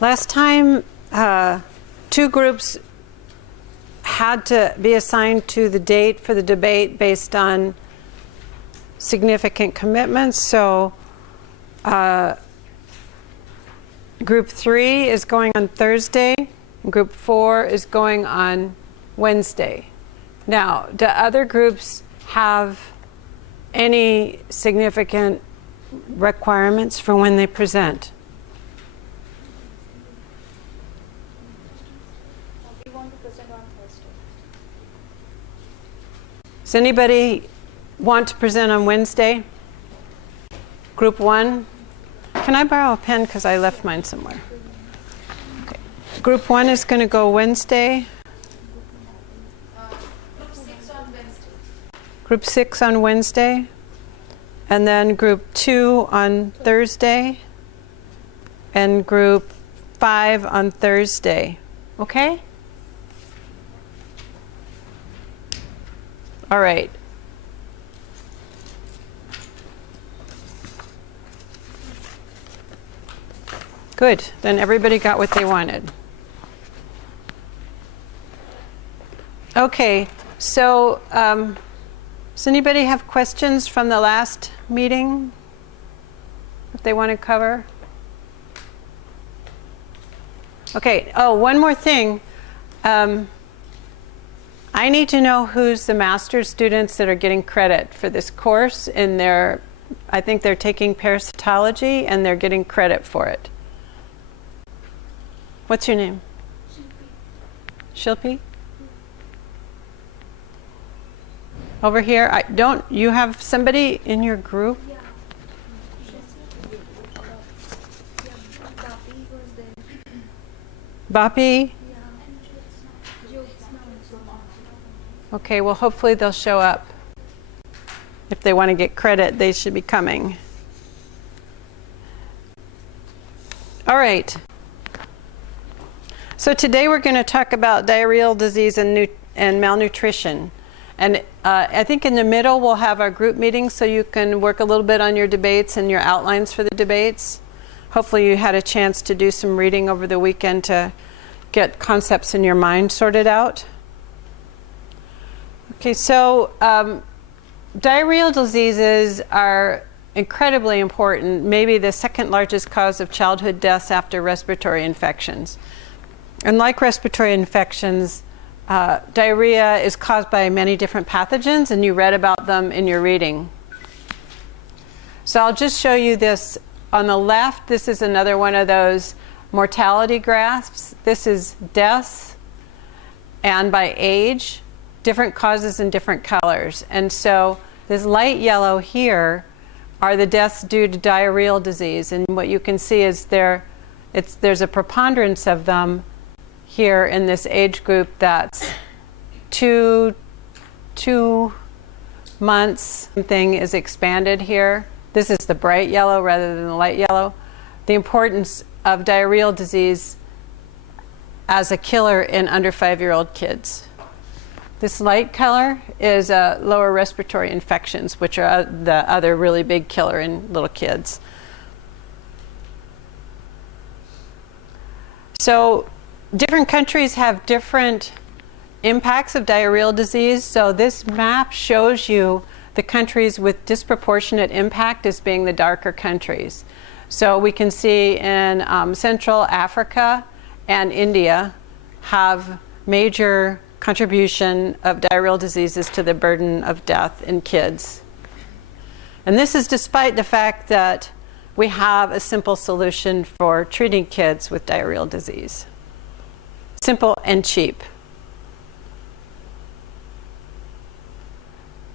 Last time, 2 groups had to be assigned to the date for the debate based on significant commitments. So group 3 is going on Thursday, and group 4 is going on Wednesday. Now, do other groups have any significant requirements for when they present? We want to present on Thursday. Does anybody want to present on Wednesday? Group 1? Can I borrow a pen because I left mine somewhere? Okay. Group 1 is going to go Wednesday. Group 6 on Wednesday. Group 6 on Wednesday. And then group 2 on Thursday. And group 5 on Thursday. Okay? All right. Good. Then everybody got what they wanted. Okay. So, does anybody have questions from the last meeting that they want to cover? Okay. Oh, one more thing. I need to know who's the master's students that are getting credit for this course in their, I think they're taking parasitology and they're getting credit for it. What's your name? Shilpi? Over here. You have somebody in your group? Yeah. Bapi was there. Bapi? Yeah. Okay, well hopefully they'll show up. If they want to get credit, they should be coming. All right. So today we're going to talk about diarrheal disease and malnutrition. And I think in the middle we'll have our group meeting so you can work a little bit on your debates and your outlines for the debates. Hopefully you had a chance to do some reading over the weekend to get concepts in your mind sorted out. Okay, so diarrheal diseases are incredibly important, maybe the second largest cause of childhood deaths after respiratory infections. And like respiratory infections, diarrhea is caused by many different pathogens, and you read about them in your reading. So I'll just show you this. On the left, this is another one of those mortality graphs. This is deaths, and by age, different causes and different colors. And so this light yellow here are the deaths due to diarrheal disease. And what you can see is there's a preponderance of them here in this age group that's two months. Something is expanded here. This is the bright yellow rather than the light yellow. The importance of diarrheal disease as a killer in under 5-year-old kids. This light color is lower respiratory infections, which are the other really big killer in little kids. So different countries have different impacts of diarrheal disease. So this map shows you the countries with disproportionate impact as being the darker countries. So we can see in Central Africa and India have major contribution of diarrheal diseases to the burden of death in kids. And this is despite the fact that we have a simple solution for treating kids with diarrheal disease. Simple and cheap.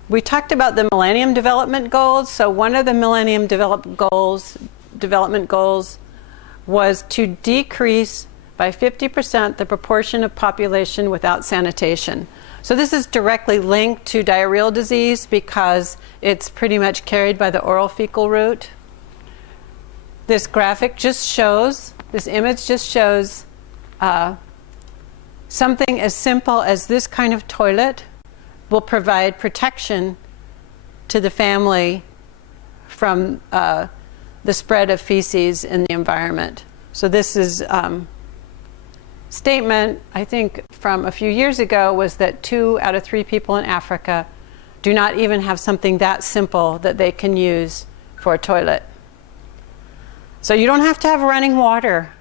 We talked about the Millennium Development Goals. So one of the Millennium Development Goals was to decrease by 50% the proportion of population without sanitation. So this is directly linked to diarrheal disease because it's pretty much carried by the oral fecal route. This graphic just shows, this image just shows something as simple as this kind of toilet will provide protection to the family from the spread of feces in the environment. So this is statement, I think, from a few years ago was that 2 out of 3 people in Africa do not even have something that simple that they can use for a toilet. So you don't have to have running water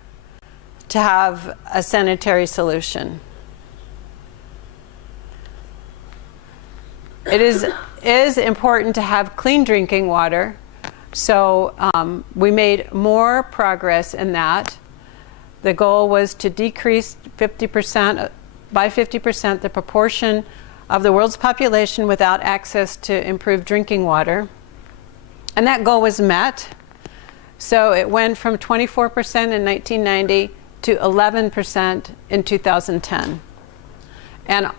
to have a sanitary solution. It is important to have clean drinking water. So we made more progress in that. The goal was to decrease by 50% the proportion of the world's population without access to improved drinking water. And that goal was met. So it went from 24% in 1990 to 11% in 2010. And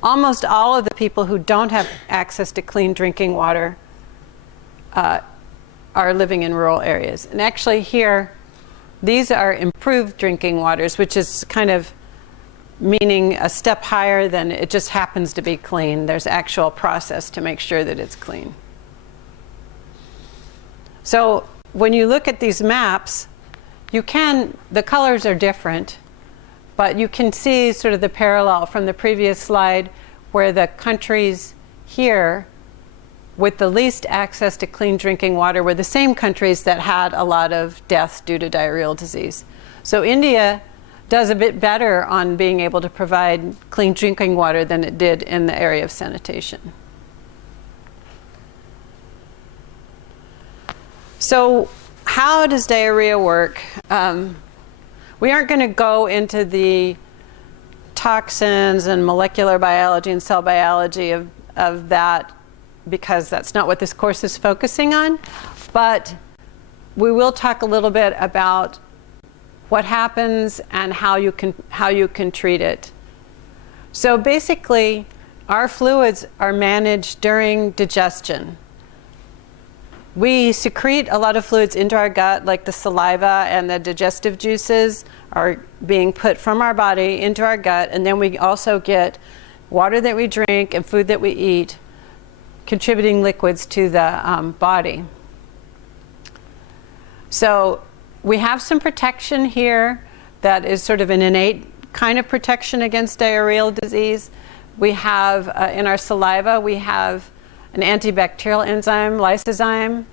almost all of the people who don't have access to clean drinking water are living in rural areas. And actually here, these are improved drinking waters, which is kind of meaning a step higher than it just happens to be clean. There's actual process to make sure that it's clean. So when you look at these maps, the colors are different, but you can see sort of the parallel from the previous slide where the countries here with the least access to clean drinking water were the same countries that had a lot of deaths due to diarrheal disease. So India does a bit better on being able to provide clean drinking water than it did in the area of sanitation. So how does diarrhea work? We aren't going to go into the toxins and molecular biology and cell biology of that, because that's not what this course is focusing on. But we will talk a little bit about what happens and how you can treat it. So basically, our fluids are managed during digestion. We secrete a lot of fluids into our gut, like the saliva and the digestive juices are being put from our body into our gut, and then we also get water that we drink and food that we eat, contributing liquids to the body. So we have some protection here that is sort of an innate kind of protection against diarrheal disease. We have, in our saliva, we have an antibacterial enzyme, lysozyme.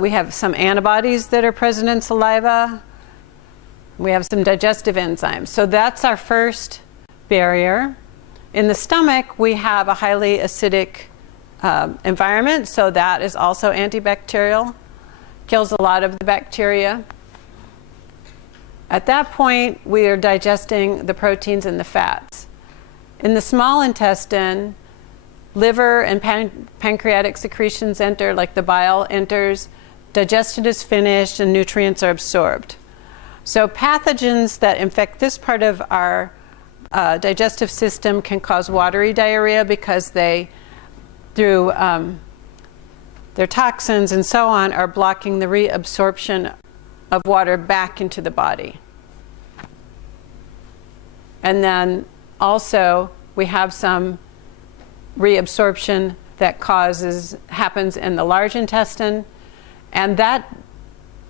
We have some antibodies that are present in saliva. We have some digestive enzymes. So that's our first barrier. In the stomach, we have a highly acidic environment, so that is also antibacterial. Kills a lot of the bacteria. At that point, we are digesting the proteins and the fats. In the small intestine, liver and pancreatic secretions enter, like the bile enters. Digestion is finished and nutrients are absorbed. So pathogens that infect this part of our digestive system can cause watery diarrhea because they, through their toxins and so on, are blocking the reabsorption of water back into the body. And then also we have some reabsorption that happens in the large intestine, and that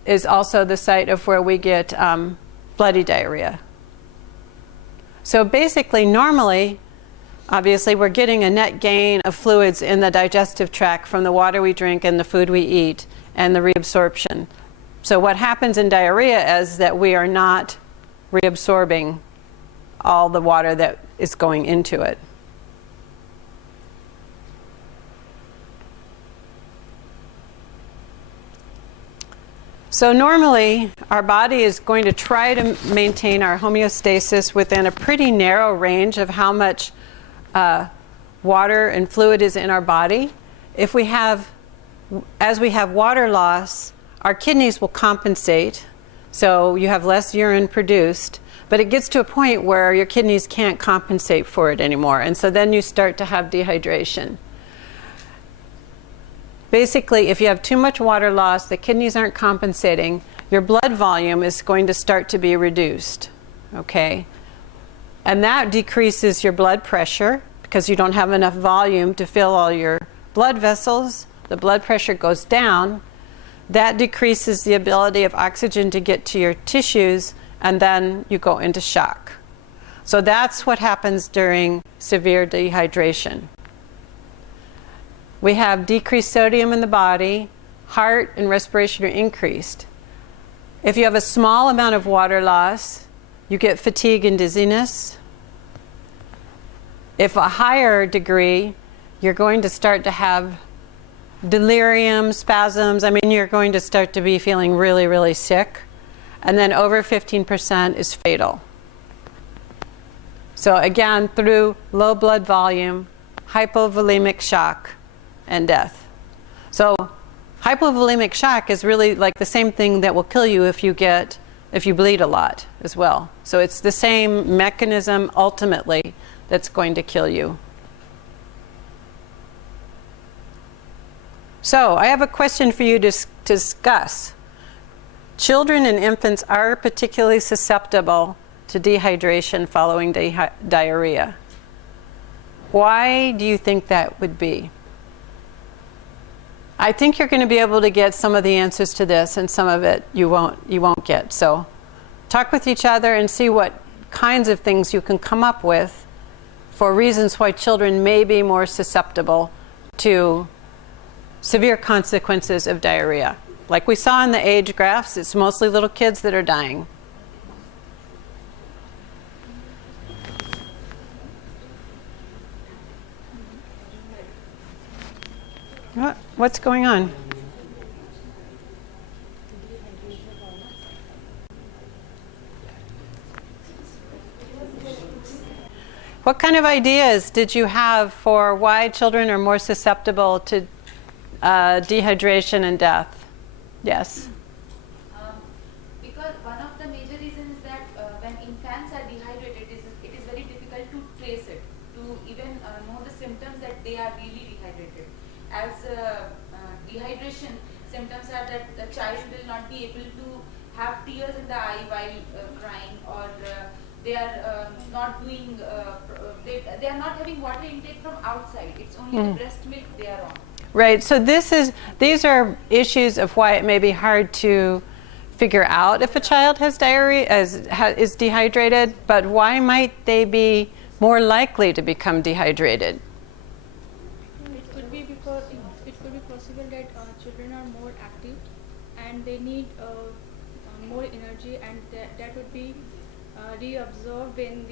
is also the site of where we get bloody diarrhea. So basically, normally, obviously, we're getting a net gain of fluids in the digestive tract from the water we drink and the food we eat and the reabsorption. So what happens in diarrhea is that we are not reabsorbing all the water that is going into it. So normally, our body is going to try to maintain our homeostasis within a pretty narrow range of how much water and fluid is in our body. As we have water loss, our kidneys will compensate, so you have less urine produced, but it gets to a point where your kidneys can't compensate for it anymore, and so then you start to have dehydration. Basically, if you have too much water loss, the kidneys aren't compensating, your blood volume is going to start to be reduced, okay? And that decreases your blood pressure because you don't have enough volume to fill all your blood vessels. The blood pressure goes down, that decreases the ability of oxygen to get to your tissues, and then you go into shock. So that's what happens during severe dehydration. We have decreased sodium in the body, heart and respiration are increased. If you have a small amount of water loss, you get fatigue and dizziness. If a higher degree, you're going to start to have delirium, spasms. I mean, you're going to start to be feeling really, really sick. And then over 15% is fatal. So again, through low blood volume, hypovolemic shock, and death. So hypovolemic shock is really like the same thing that will kill you if you bleed a lot as well. So it's the same mechanism ultimately that's going to kill you. So I have a question for you to discuss. Children and infants are particularly susceptible to dehydration following diarrhea. Why do you think that would be? I think you're going to be able to get some of the answers to this, and some of it you won't get. So talk with each other and see what kinds of things you can come up with for reasons why children may be more susceptible to severe consequences of diarrhea. Like we saw in the age graphs, it's mostly little kids that are dying. What's going on? What kind of ideas did you have for why children are more susceptible to dehydration and death? Yes? Because one of the major reasons is that when infants are dehydrated, it is very difficult to trace it, to even know the symptoms that they are really dehydrated. As dehydration symptoms are that the child will not be able to have tears in the eye while crying, or they are not doing, they are not having water intake from outside. It's only the breast milk they are on. Right. So these are issues of why it may be hard to figure out if a child has diarrhea, is dehydrated, but why might they be more likely to become dehydrated? It could be because it could be possible that children are more active and they need more energy, and that would be reabsorbed when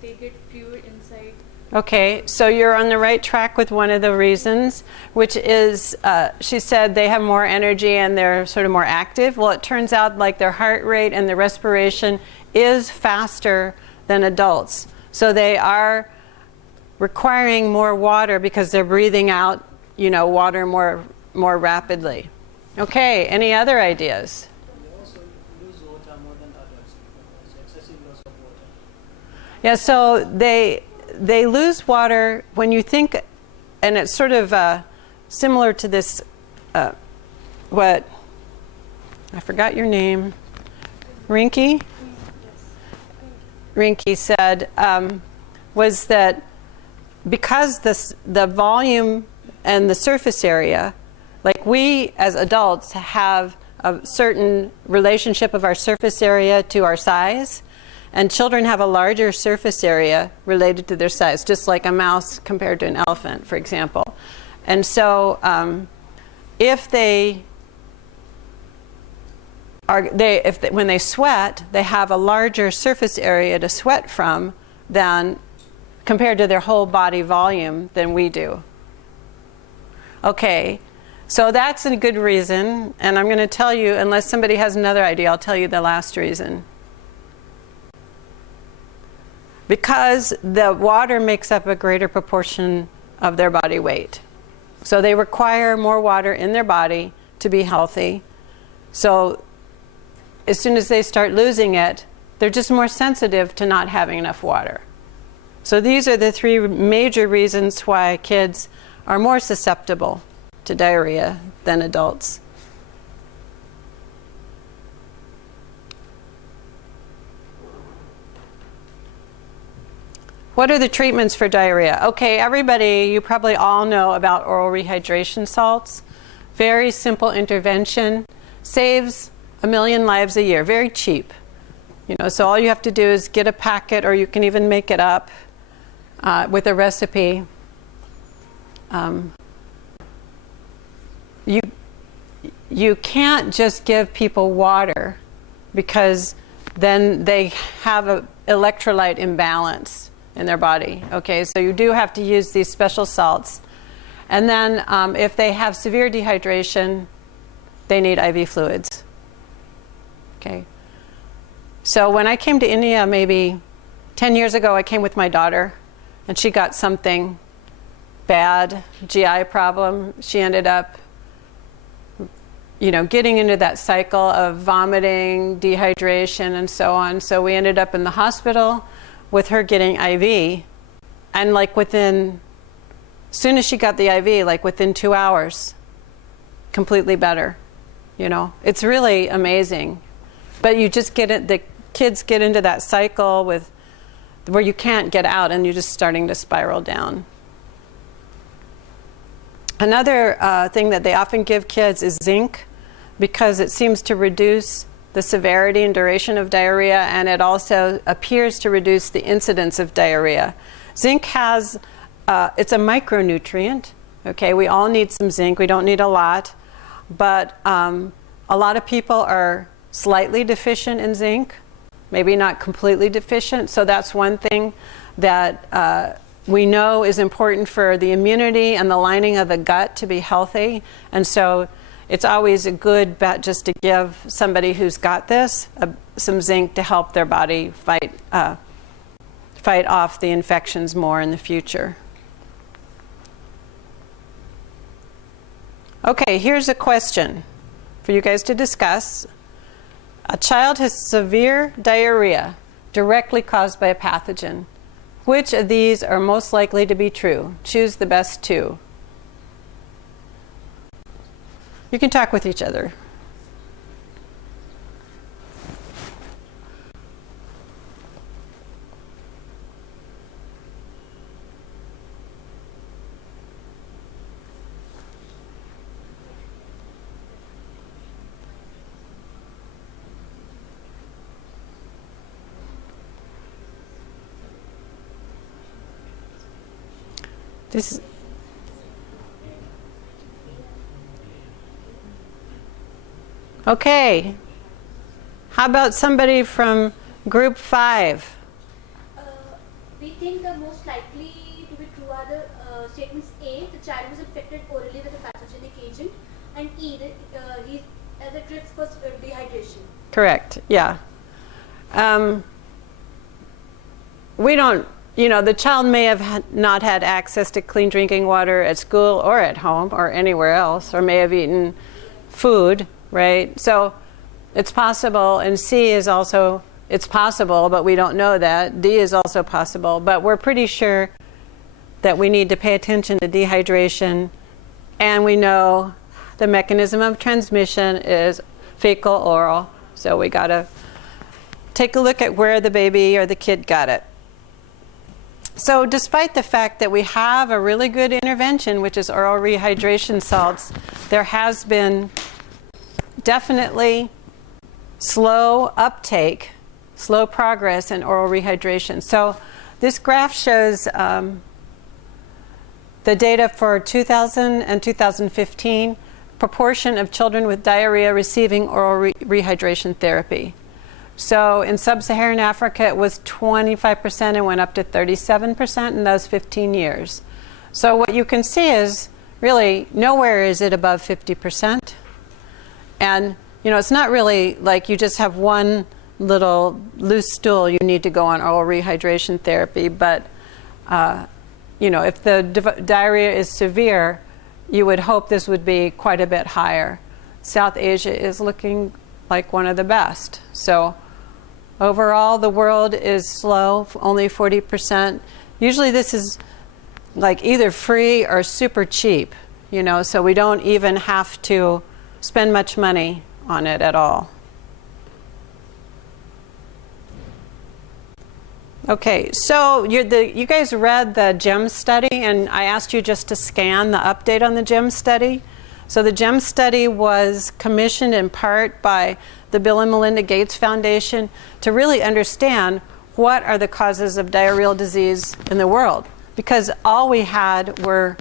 they get fluid inside. Okay, so you're on the right track with one of the reasons, which is, she said they have more energy and they're sort of more active. Well, it turns out like their heart rate and their respiration is faster than adults. So they are requiring more water because they're breathing out, water more rapidly. Okay, any other ideas? They also lose water more than adults because excessive loss of water. Yeah, so they lose water when you think, and it's sort of similar to this, what, I forgot your name, Rinky? Rinky said, was that because the volume and the surface area, like we as adults have a certain relationship of our surface area to our size, and children have a larger surface area related to their size, just like a mouse compared to an elephant, for example. And so when they sweat, they have a larger surface area to sweat from than compared to their whole body volume than we do. Okay, so that's a good reason, and I'm going to tell you, unless somebody has another idea, I'll tell you the last reason. Because the water makes up a greater proportion of their body weight. So they require more water in their body to be healthy. So as soon as they start losing it, they're just more sensitive to not having enough water. So these are the three major reasons why kids are more susceptible to diarrhea than adults. What are the treatments for diarrhea? Okay, everybody, you probably all know about oral rehydration salts. Very simple intervention. Saves 1 million lives a year. Very cheap. You know, so all you have to do is get a packet, or you can even make it up with a recipe. You can't just give people water, because then they have an electrolyte imbalance in their body. Okay, so you do have to use these special salts. And then if they have severe dehydration, they need IV fluids. Okay. So when I came to India maybe 10 years ago, I came with my daughter, and she got something bad, GI problem. She ended up, you know, getting into that cycle of vomiting, dehydration, and so on. So we ended up in the hospital with her getting IV, and like as soon as she got the IV, like within 2 hours, completely better. You know, it's really amazing. But you just get it, the kids get into that cycle where you can't get out, and you're just starting to spiral down. Another thing that they often give kids is zinc, because it seems to reduce the severity and duration of diarrhea, and it also appears to reduce the incidence of diarrhea. Zinc has, it's a micronutrient. Okay, we all need some zinc. We don't need a lot, but a lot of people are slightly deficient in zinc, maybe not completely deficient. So that's one thing that we know is important for the immunity and the lining of the gut to be healthy. And so it's always a good bet just to give somebody who's got this some zinc to help their body fight off the infections more in the future. Okay, here's a question for you guys to discuss. A child has severe diarrhea directly caused by a pathogen. Which of these are most likely to be true? Choose the best two. You can talk with each other. Okay. How about somebody from group 5? We think the most likely to be true are the statements A, the child was infected orally with a pathogenic agent, and E, he has a trip for dehydration. Correct, yeah. We don't, you know, the child may have not had access to clean drinking water at school or at home or anywhere else, or may have eaten food, right? So it's possible, and C is also, it's possible, but we don't know that. D is also possible, but we're pretty sure that we need to pay attention to dehydration, and we know the mechanism of transmission is fecal oral, so we gotta take a look at where the baby or the kid got it. So despite the fact that we have a really good intervention, which is oral rehydration salts, there has been definitely slow uptake, slow progress in oral rehydration. So this graph shows the data for 2000 and 2015, proportion of children with diarrhea receiving oral rehydration therapy. So in sub-Saharan Africa, it was 25% and went up to 37% in those 15 years. So what you can see is really nowhere is it above 50%. And you know, it's not really like you just have one little loose stool, you need to go on oral rehydration therapy. But you know, if the diarrhea is severe, you would hope this would be quite a bit higher. South Asia is looking like one of the best. So overall, the world is slow, only 40%. Usually this is like either free or super cheap, you know, so we don't even have to spend much money on it at all. Okay, so you guys read the GEM study, and I asked you just to scan the update on the GEM study. So the GEM study was commissioned in part by the Bill and Melinda Gates Foundation to really understand what are the causes of diarrheal disease in the world. Because all we had were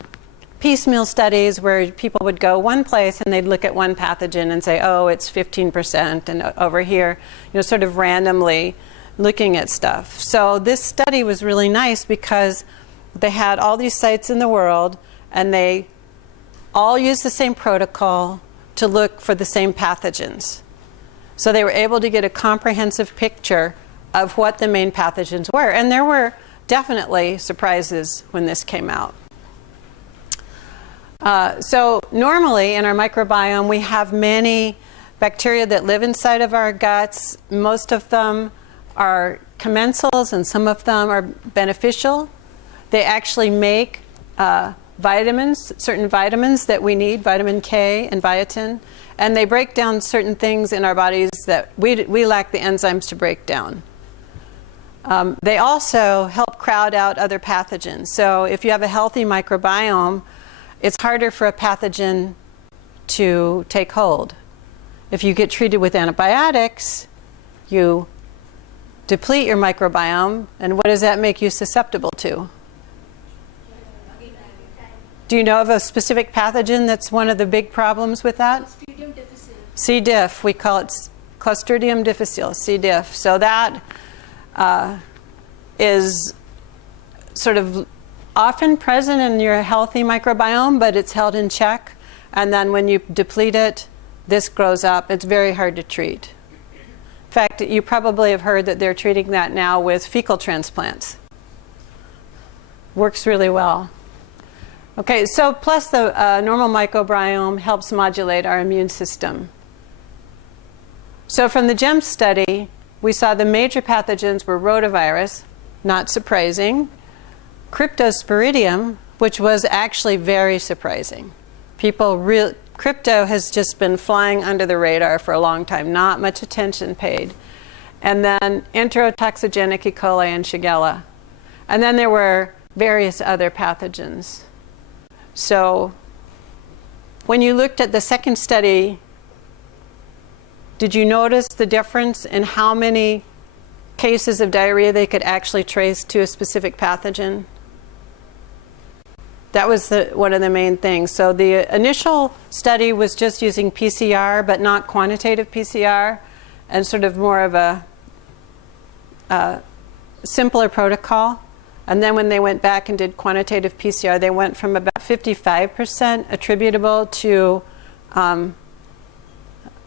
piecemeal studies where people would go one place and they'd look at one pathogen and say, oh, it's 15%, and over here, sort of randomly looking at stuff. So this study was really nice because they had all these sites in the world and they all used the same protocol to look for the same pathogens. So they were able to get a comprehensive picture of what the main pathogens were. And there were definitely surprises when this came out. So normally in our microbiome, we have many bacteria that live inside of our guts. Most of them are commensals and some of them are beneficial. They actually make vitamins, certain vitamins that we need, vitamin K and biotin, and they break down certain things in our bodies that we lack the enzymes to break down. They also help crowd out other pathogens. So if you have a healthy microbiome, it's harder for a pathogen to take hold. If you get treated with antibiotics, you deplete your microbiome, and what does that make you susceptible to? Do you know of a specific pathogen that's one of the big problems with that? Clostridium difficile. C. diff. We call it Clostridium difficile, C. diff. So that is sort of often present in your healthy microbiome, but it's held in check. And then when you deplete it, this grows up. It's very hard to treat. In fact, you probably have heard that they're treating that now with fecal transplants. Works really well. Okay, so plus the normal microbiome helps modulate our immune system. So from the GEM study, we saw the major pathogens were rotavirus, not surprising, Cryptosporidium, which was actually very surprising. Crypto has just been flying under the radar for a long time, not much attention paid. And then enterotoxigenic E. coli and Shigella. And then there were various other pathogens. So when you looked at the second study, did you notice the difference in how many cases of diarrhea they could actually trace to a specific pathogen? That was one of the main things. So the initial study was just using PCR, but not quantitative PCR, and sort of more of a simpler protocol. And then when they went back and did quantitative PCR, they went from about 55% attributable to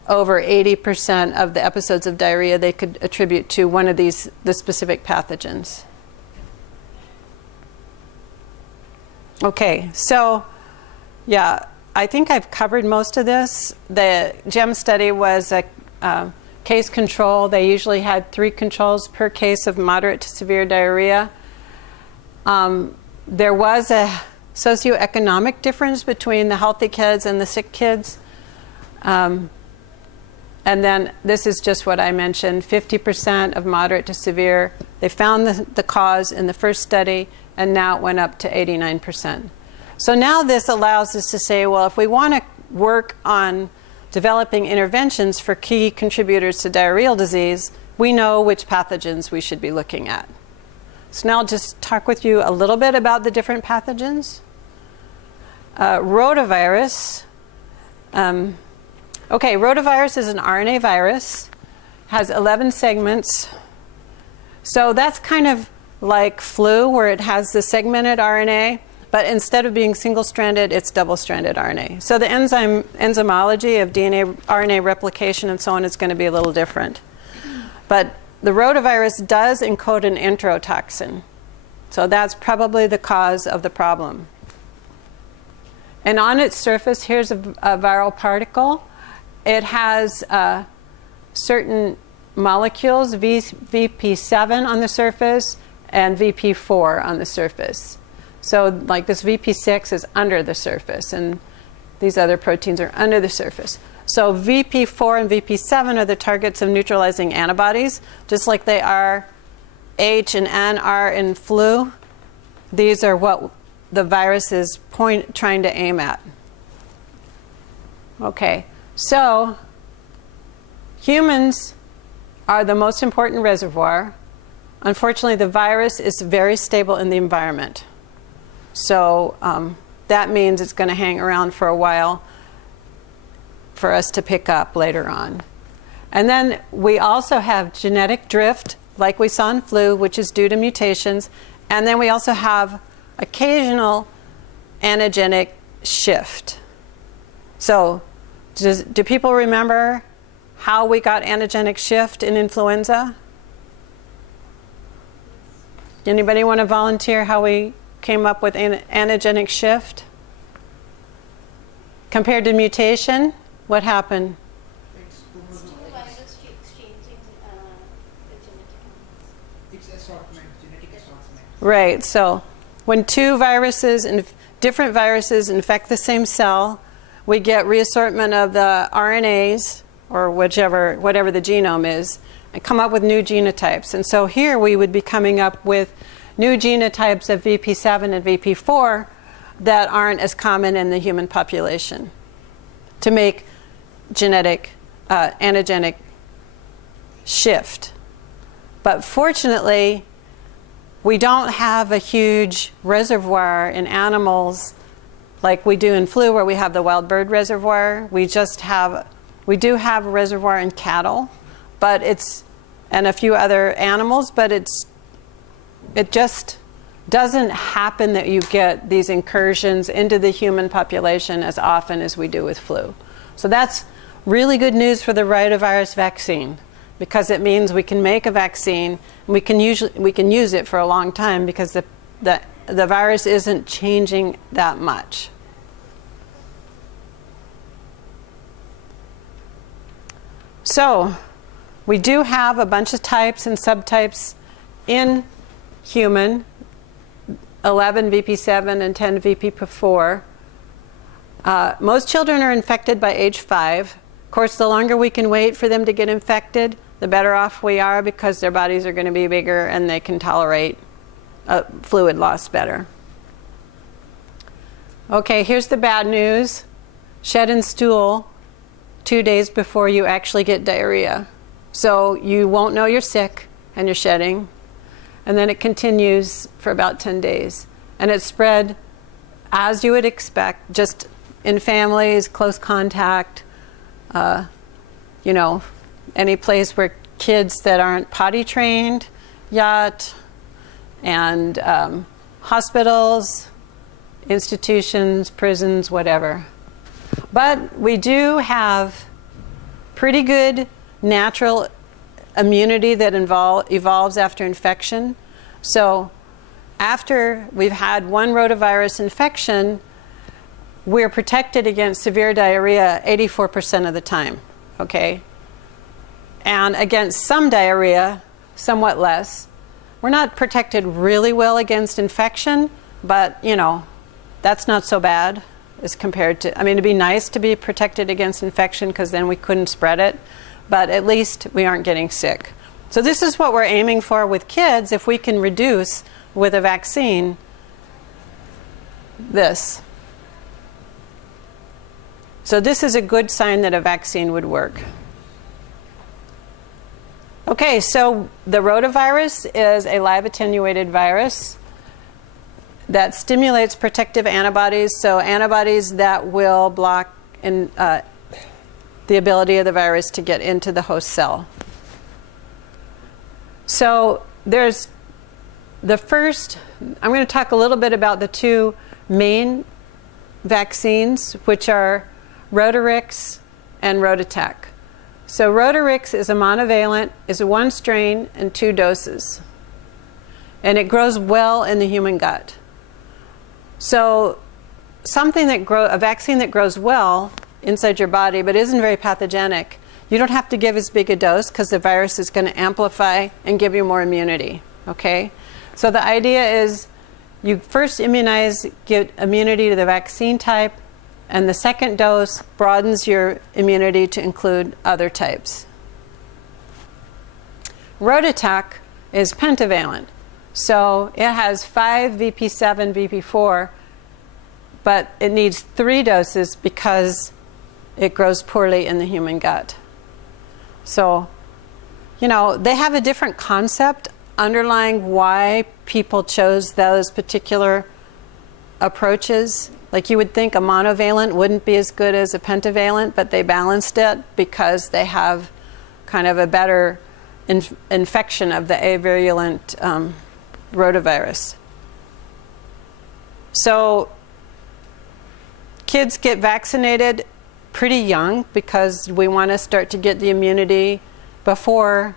over 80% of the episodes of diarrhea they could attribute to one of the specific pathogens. Okay, so yeah, I think I've covered most of this. The GEM study was a case control. They usually had 3 controls per case of moderate to severe diarrhea. There was a socioeconomic difference between the healthy kids and the sick kids. And then this is just what I mentioned, 50% of moderate to severe. They found the cause in the first study, and now it went up to 89%. So now this allows us to say, well, if we want to work on developing interventions for key contributors to diarrheal disease, we know which pathogens we should be looking at. So now I'll just talk with you a little bit about the different pathogens. Rotavirus. Okay, rotavirus is an RNA virus, has 11 segments. So that's kind of like flu, where it has the segmented RNA, but instead of being single-stranded, it's double-stranded RNA. So the enzymology of DNA, RNA replication, and so on is going to be a little different. But the rotavirus does encode an enterotoxin. So that's probably the cause of the problem. And on its surface, here's a viral particle. It has certain molecules, VP7 on the surface and VP4 on the surface. So like this VP6 is under the surface, and these other proteins are under the surface. So VP4 and VP7 are the targets of neutralizing antibodies, just like they are H and N are in flu. These are what the virus is trying to aim at. Okay, so humans are the most important reservoir. Unfortunately, the virus is very stable in the environment. So that means it's going to hang around for a while for us to pick up later on. And then we also have genetic drift, like we saw in flu, which is due to mutations. And then we also have occasional antigenic shift. So do people remember how we got antigenic shift in influenza? Anybody want to volunteer how we came up with antigenic shift? Compared to mutation, what happened? It's assortment, genetic assortment. Right, so when two viruses and different viruses infect the same cell, we get reassortment of the RNAs, or whatever the genome is, and come up with new genotypes. And so here we would be coming up with new genotypes of VP7 and VP4 that aren't as common in the human population to make genetic antigenic shift. But fortunately, we don't have a huge reservoir in animals like we do in flu, where we have the wild bird reservoir. We do have a reservoir in cattle, but and a few other animals, but it just doesn't happen that you get these incursions into the human population as often as we do with flu. So that's really good news for the rotavirus vaccine, because it means we can make a vaccine and we can use it for a long time, because the virus isn't changing that much. So we do have a bunch of types and subtypes in human, 11 VP7 and 10 VP4. Most children are infected by age 5. Of course, the longer we can wait for them to get infected, the better off we are, because their bodies are going to be bigger and they can tolerate fluid loss better. Okay, here's the bad news. Shed and stool 2 days before you actually get diarrhea. So you won't know you're sick and you're shedding. And then it continues for about 10 days. And it's spread as you would expect, just in families, close contact, you know, any place where kids that aren't potty trained yet, and hospitals, institutions, prisons, whatever. But we do have pretty good natural immunity that evolves after infection. So after we've had one rotavirus infection, we're protected against severe diarrhea 84% of the time, okay? And against some diarrhea, somewhat less. We're not protected really well against infection, but, you know, that's not so bad as compared to, I mean, it'd be nice to be protected against infection, because then we couldn't spread it, but at least we aren't getting sick. So this is what we're aiming for with kids, if we can reduce with a vaccine this. So this is a good sign that a vaccine would work. Okay, so the rotavirus is a live-attenuated virus that stimulates protective antibodies, so antibodies that will block the ability of the virus to get into the host cell. So there's the first, I'm going to talk a little bit about the two main vaccines, which are Rotarix and Rotatec. So Rotarix is a monovalent, is one strain and 2 doses. And it grows well in the human gut. So a vaccine that grows well inside your body but isn't very pathogenic, you don't have to give as big a dose, because the virus is going to amplify and give you more immunity, okay? So the idea is you first get immunity to the vaccine type, and the second dose broadens your immunity to include other types. Rotatec is pentavalent. So it has 5 VP7, VP4, but it needs 3 doses because it grows poorly in the human gut. So, you know, they have a different concept underlying why people chose those particular approaches. Like you would think a monovalent wouldn't be as good as a pentavalent, but they balanced it because they have kind of a better infection of the avirulent rotavirus. So kids get vaccinated pretty young because we want to start to get the immunity before,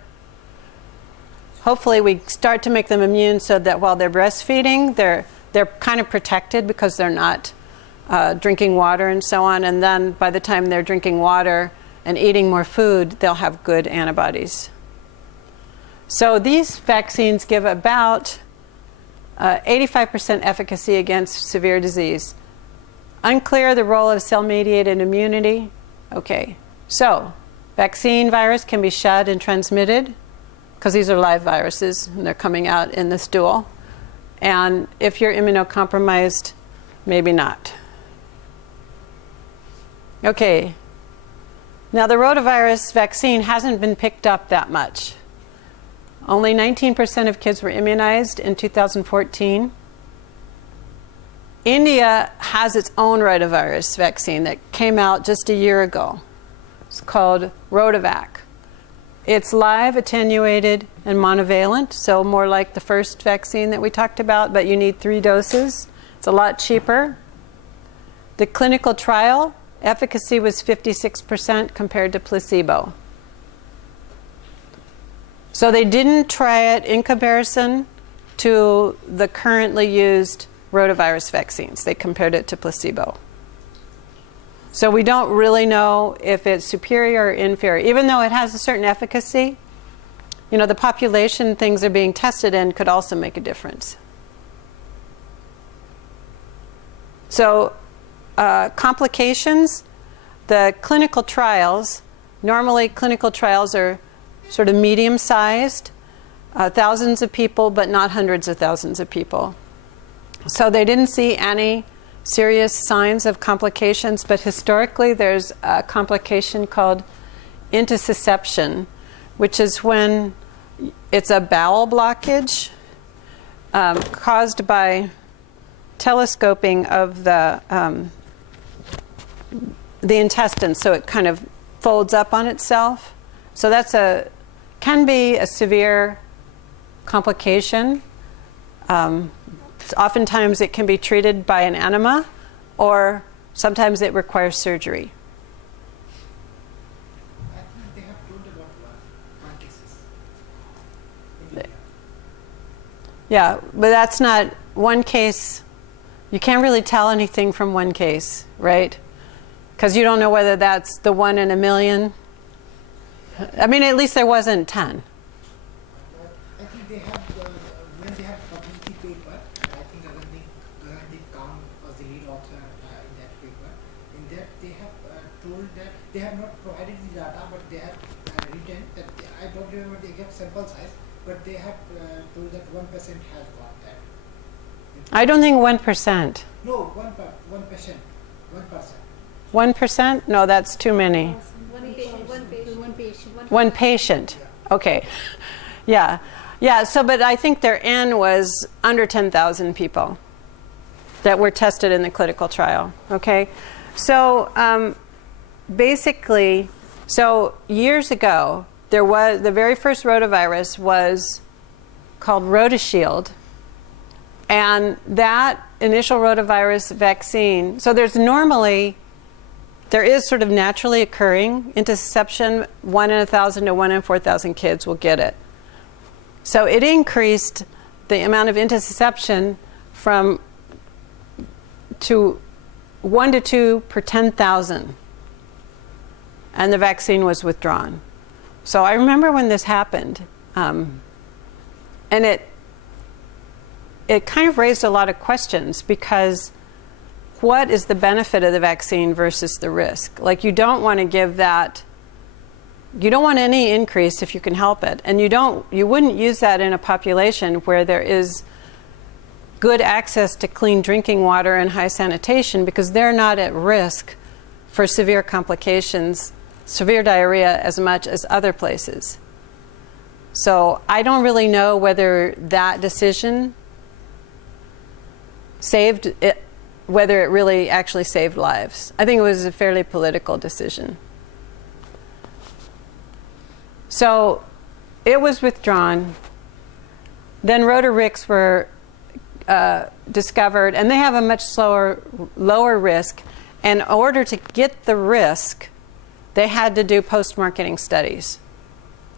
hopefully we start to make them immune so that while they're breastfeeding, they're kind of protected because they're not drinking water and so on. And then by the time they're drinking water and eating more food, they'll have good antibodies. So these vaccines give about 85% efficacy against severe disease. Unclear the role of cell-mediated immunity. Okay, so vaccine virus can be shed and transmitted because these are live viruses and they're coming out in the stool. And if you're immunocompromised, maybe not. Okay, now the rotavirus vaccine hasn't been picked up that much. Only 19% of kids were immunized in 2014. India has its own rotavirus vaccine that came out just a year ago. It's called ROTAVAC. It's live, attenuated, and monovalent, so more like the first vaccine that we talked about, but you need 3 doses. It's a lot cheaper. The clinical trial efficacy was 56% compared to placebo. So they didn't try it in comparison to the currently used rotavirus vaccines. They compared it to placebo. So we don't really know if it's superior or inferior. Even though it has a certain efficacy, you know, the population things are being tested in could also make a difference. So complications, the clinical trials, normally clinical trials are sort of medium-sized, thousands of people, but not hundreds of thousands of people. So they didn't see any serious signs of complications, but historically there's a complication called intussusception, which is when it's a bowel blockage caused by telescoping of the intestine, so it kind of folds up on itself. So that's can be a severe complication. Oftentimes it can be treated by an enema, or sometimes it requires surgery. I think they have told about one cases in India. Yeah, but that's not one case. You can't really tell anything from one case, right? Because you don't know whether that's the 1 in a million. I mean, at least there wasn't 10. I think they have, when they have published the paper, I think Gandhi Khan was the lead author in that paper. In that they have told that they have not provided the data, but they have written that, I don't remember the exact sample size, but they have told that 1% has got that. I don't think 1%. No, 1%. 1%? No, that's too many. One patient. Okay. Yeah. Yeah, so but I think their N was under 10,000 people that were tested in the clinical trial. Okay. So basically, so years ago, there was the very first rotavirus was called RotaShield. And that initial rotavirus vaccine, so there is sort of naturally occurring intussusception. 1 in 1,000 to 1 in 4,000 kids will get it. So it increased the amount of intussusception from 1 to 2 per 10,000. And the vaccine was withdrawn. So I remember when this happened. And it kind of raised a lot of questions, because what is the benefit of the vaccine versus the risk? Like, you don't want to give that, you don't want any increase if you can help it. And you wouldn't use that in a population where there is good access to clean drinking water and high sanitation, because they're not at risk for severe complications, severe diarrhea, as much as other places. So I don't really know whether that decision saved it, whether it really actually saved lives. I think it was a fairly political decision. So it was withdrawn. Then ROTAVIRUS were discovered, and they have a much lower risk. And in order to get the risk, they had to do post-marketing studies,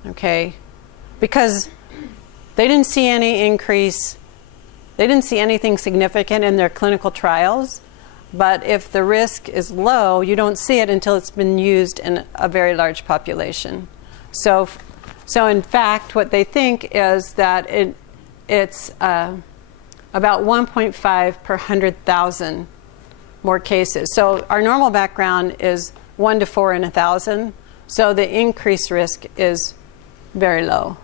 okay? Because they didn't see any increase, they didn't see anything significant in their clinical trials. But if the risk is low, you don't see it until it's been used in a very large population. So in fact, what they think is that it's about 1.5 per 100,000 more cases. So our normal background is 1 to 4 in 1,000. So the increased risk is very low.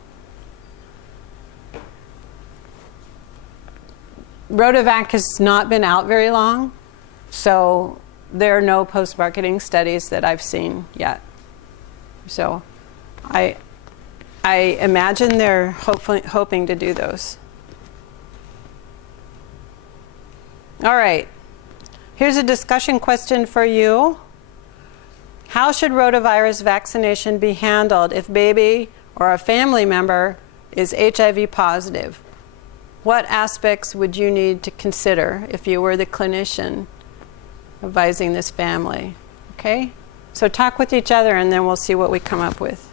ROTAVAC has not been out very long, so there are no post-marketing studies that I've seen yet. So I imagine they're hoping to do those. All right. Here's a discussion question for you. How should rotavirus vaccination be handled if baby or a family member is HIV positive? What aspects would you need to consider if you were the clinician advising this family? Okay? So talk with each other and then we'll see what we come up with.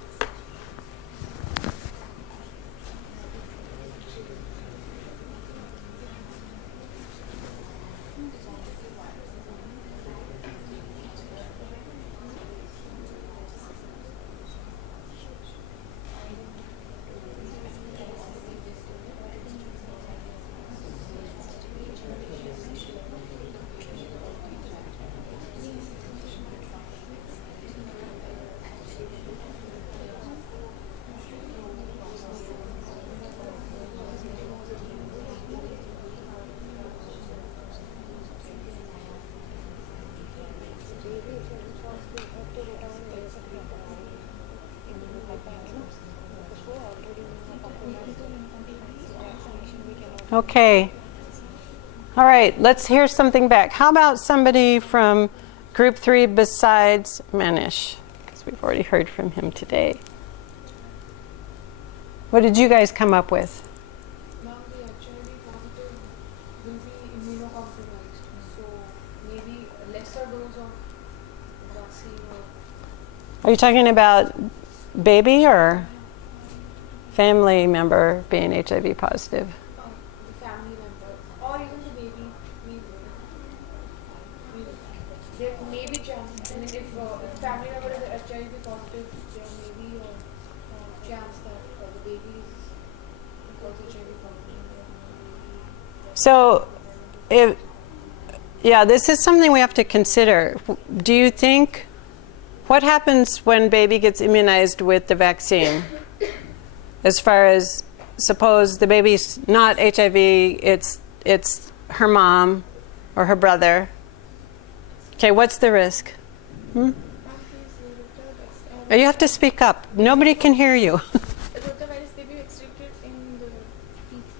Okay. All right, let's hear something back. How about somebody from group 3 besides Manish? Because we've already heard from him today. What did you guys come up with? Now the HIV positive will be immunocompromised, so maybe a lesser dose of vaccine or... Are you talking about baby or family member being HIV positive? The family member or even the baby. There may be chance, I mean, if family member is HIV positive, there may be a chance that the baby is also HIV positive. So, yeah, this is something we have to consider. Do you think, what happens when baby gets immunized with the vaccine? As far as, suppose the baby's not HIV, it's her mom or her brother. Okay, what's the risk? You have to speak up. Nobody can hear you. The rotavirus may be extracted in the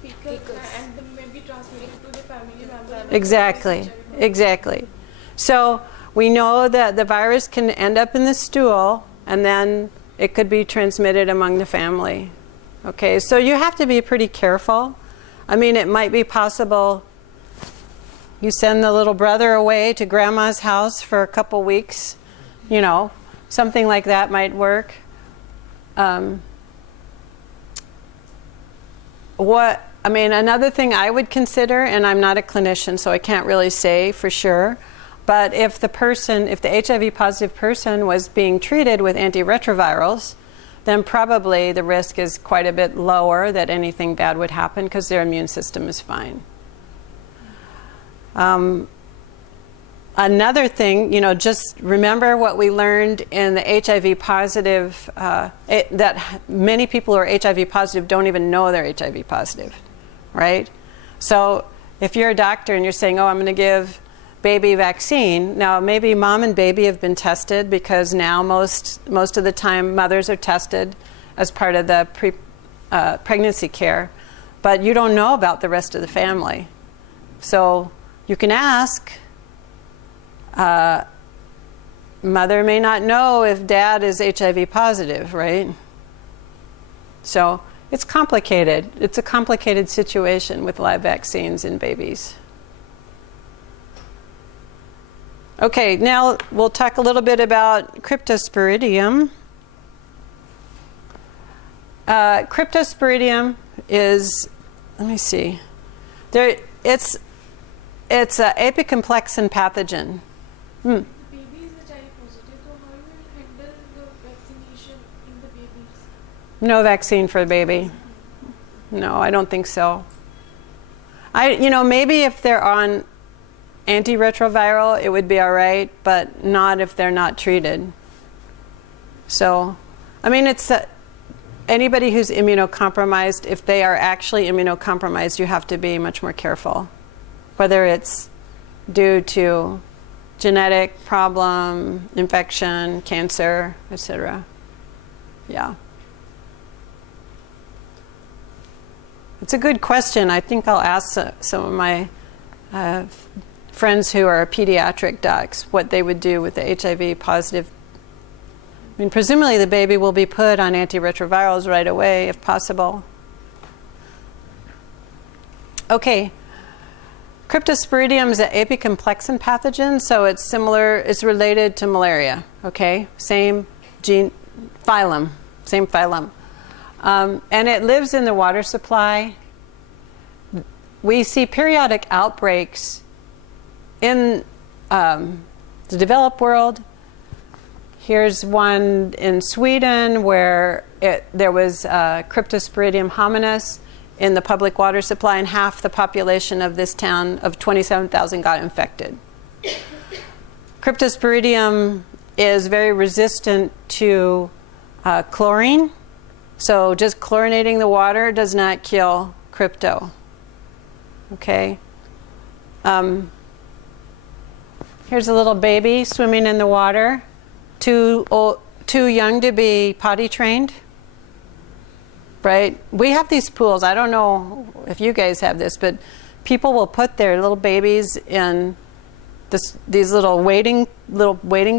fecal and may be transmitted to the family member. Exactly, exactly. So we know that the virus can end up in the stool and then it could be transmitted among the family. Okay, so you have to be pretty careful. I mean, it might be possible you send the little brother away to grandma's house for a couple weeks, you know, something like that might work. Another thing I would consider, and I'm not a clinician, so I can't really say for sure, but if the HIV positive person was being treated with antiretrovirals, then probably the risk is quite a bit lower that anything bad would happen because their immune system is fine. Another thing, you know, just remember what we learned in the HIV positive, that many people who are HIV positive don't even know they're HIV positive, right? So if you're a doctor and you're saying, oh, I'm going to give baby vaccine. Now, maybe mom and baby have been tested, because now most of the time mothers are tested as part of the pregnancy care, but you don't know about the rest of the family. So you can ask. Mother may not know if dad is HIV positive, right? So it's complicated. It's a complicated situation with live vaccines in babies. Okay, now we'll talk a little bit about Cryptosporidium. Cryptosporidium is, let me see, it's an apicomplexan pathogen. The baby is HIV positive, so how will you handle the vaccination in the babies? No vaccine for the baby. No, I don't think so. Maybe if they're on antiretroviral, it would be all right, but not if they're not treated. So, I mean, it's anybody who's immunocompromised. If they are actually immunocompromised, you have to be much more careful, whether it's due to genetic problem, infection, cancer, etc. Yeah. It's a good question. I think I'll ask some of my friends who are pediatric docs what they would do with the HIV positive. I mean, presumably the baby will be put on antiretrovirals right away if possible. Okay. Cryptosporidium is an apicomplexan pathogen, so it's similar, it's related to malaria, okay? Same phylum, same phylum. And it lives in the water supply. We see periodic outbreaks in the developed world. Here's one in Sweden where there was Cryptosporidium hominis in the public water supply, and half the population of this town of 27,000 got infected. Cryptosporidium is very resistant to chlorine, so just chlorinating the water does not kill crypto. Okay. Here's a little baby swimming in the water, too young to be potty trained. Right? We have these pools. I don't know if you guys have this, but people will put their little babies in these little waiting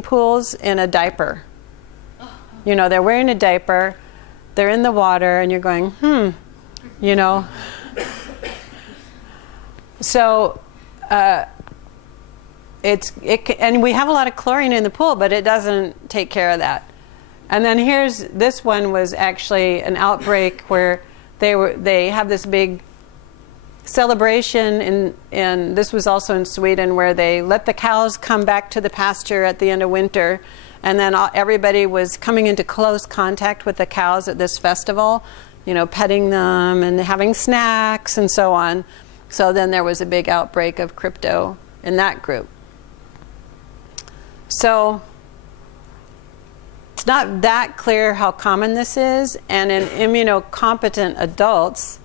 pools in a diaper. You know, they're wearing a diaper, they're in the water, and you're going, you know. So and we have a lot of chlorine in the pool, but it doesn't take care of that. And then this one was actually an outbreak where they have this big celebration in this was also in Sweden, where they let the cows come back to the pasture at the end of winter, and then everybody was coming into close contact with the cows at this festival, you know, petting them and having snacks and so on. So then there was a big outbreak of crypto in that group. So it's not that clear how common this is, and in immunocompetent adults,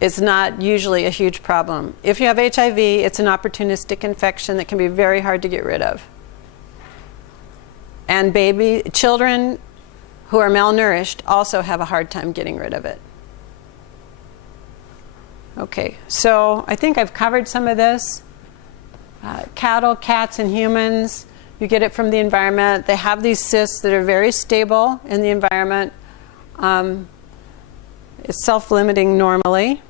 it's not usually a huge problem. If you have HIV, it's an opportunistic infection that can be very hard to get rid of. And children who are malnourished also have a hard time getting rid of it. Okay, so I think I've covered some of this. Cattle, cats, and humans, you get it from the environment. They have these cysts that are very stable in the environment. It's self-limiting normally.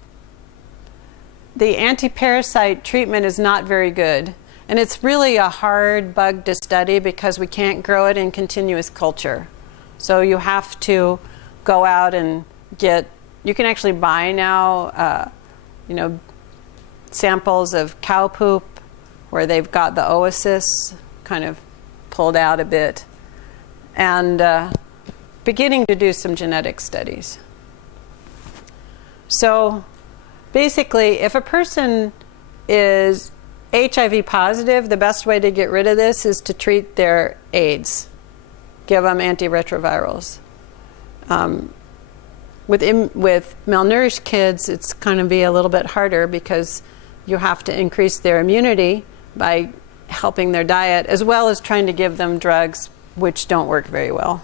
The anti-parasite treatment is not very good. And it's really a hard bug to study because we can't grow it in continuous culture. So you have to go out and you can actually buy now, samples of cow poop where they've got the oocysts kind of pulled out a bit, and beginning to do some genetic studies. So basically, if a person is HIV positive, the best way to get rid of this is to treat their AIDS. Give them antiretrovirals. With malnourished kids, it's going to be a little bit harder because you have to increase their immunity by helping their diet, as well as trying to give them drugs which don't work very well.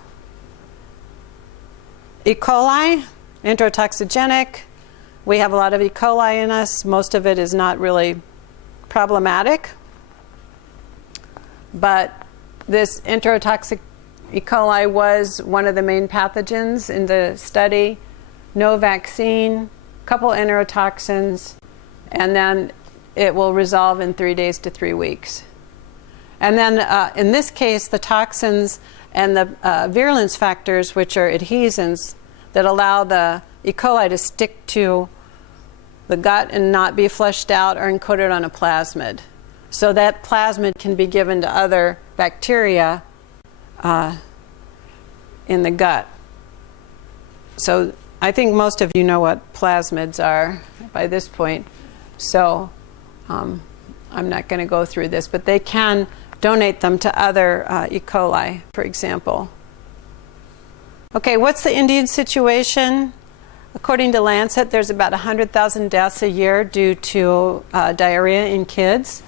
E. coli, enterotoxigenic. We have a lot of E. coli in us. Most of it is not really problematic. But this enterotoxic E. coli was one of the main pathogens in the study. No vaccine, couple enterotoxins, and then it will resolve in 3 days to 3 weeks. And then in this case, the toxins and the virulence factors, which are adhesins that allow the E. coli to stick to the gut and not be flushed out, are encoded on a plasmid. So that plasmid can be given to other bacteria in the gut. So I think most of you know what plasmids are by this point. So I'm not going to go through this, but they can donate them to other E. coli, for example. Okay, what's the Indian situation? According to Lancet, there's about 100,000 deaths a year due to diarrhea in kids.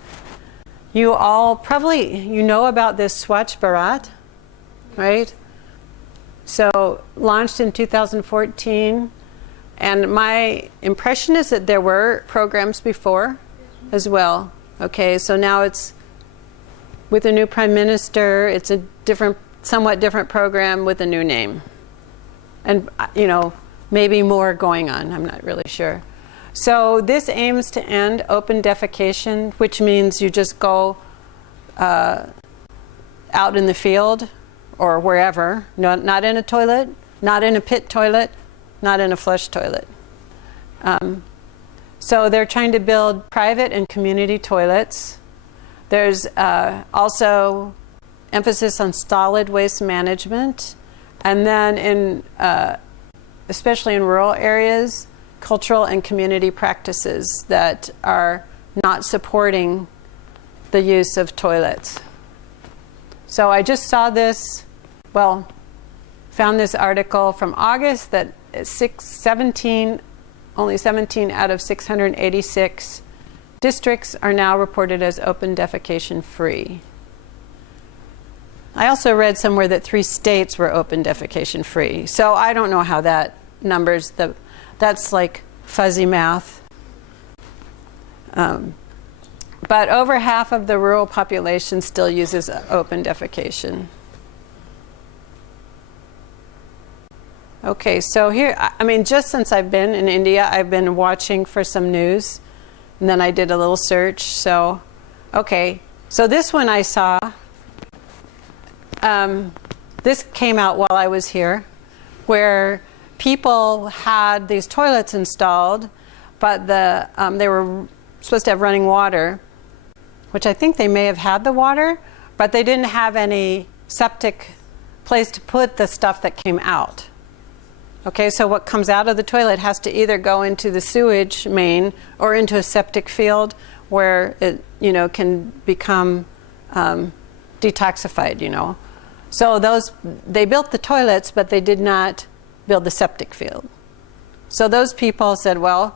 You all probably, you know about this Swachh Bharat, right? So launched in 2014, and my impression is that there were programs before as well. Okay, so now it's with a new prime minister. It's a different, somewhat different program with a new name, and you know, maybe more going on. I'm not really sure. So this aims to end open defecation, which means you just go out in the field or wherever, not in a toilet, not in a pit toilet, not in a flush toilet. So they're trying to build private and community toilets. There's also emphasis on solid waste management. And then in, especially in rural areas, cultural and community practices that are not supporting the use of toilets. So I just saw this, well, found this article from August that only 17 out of 686 districts are now reported as open defecation free. I also read somewhere that 3 states were open defecation free. So I don't know how that numbers, that's like fuzzy math. But over half of the rural population still uses open defecation. Okay, so here, I mean, just since I've been in India, I've been watching for some news, and then I did a little search. So, okay, so this one I saw, this came out while I was here, where people had these toilets installed, but they were supposed to have running water, which I think they may have had the water, but they didn't have any septic place to put the stuff that came out. Okay, so what comes out of the toilet has to either go into the sewage main or into a septic field where it, you know, can become detoxified, you know. So they built the toilets, but they did not build the septic field. So those people said, well,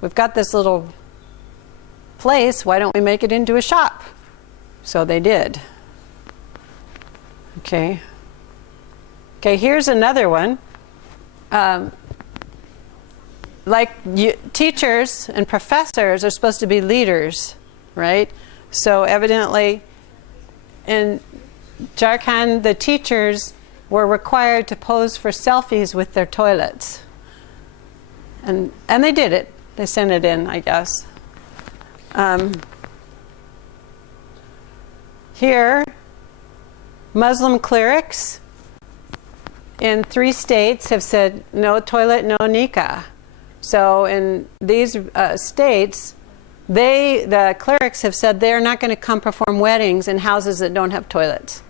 we've got this little place, why don't we make it into a shop? So they did. Okay. Okay, here's another one. Teachers and professors are supposed to be leaders, right? So evidently in Jharkhand, the teachers were required to pose for selfies with their toilets. And they did it. They sent it in, I guess. Here, Muslim clerics in 3 states have said no toilet, no nikah. So in these states, the clerics have said they're not going to come perform weddings in houses that don't have toilets.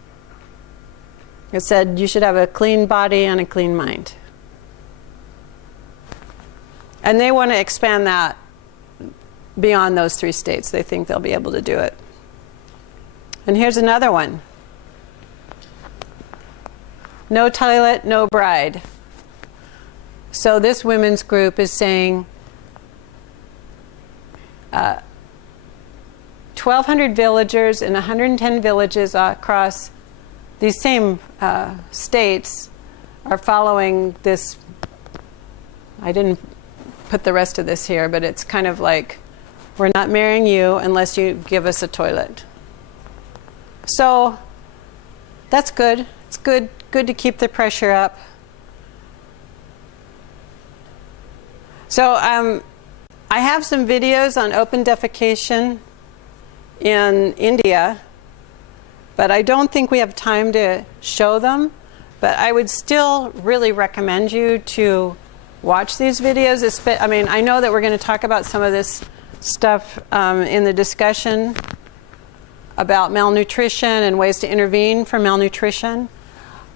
It said you should have a clean body and a clean mind. And they want to expand that beyond those 3 states. They think they'll be able to do it. And here's another one. No toilet, no bride. So this women's group is saying 1,200 villagers in 110 villages across these same states are following this. I didn't put the rest of this here, but it's kind of like, we're not marrying you unless you give us a toilet. So that's good. It's good to keep the pressure up. So I have some videos on open defecation in India, but I don't think we have time to show them. But I would still really recommend you to watch these videos. I mean, I know that we're going to talk about some of this stuff in the discussion about malnutrition and ways to intervene for malnutrition.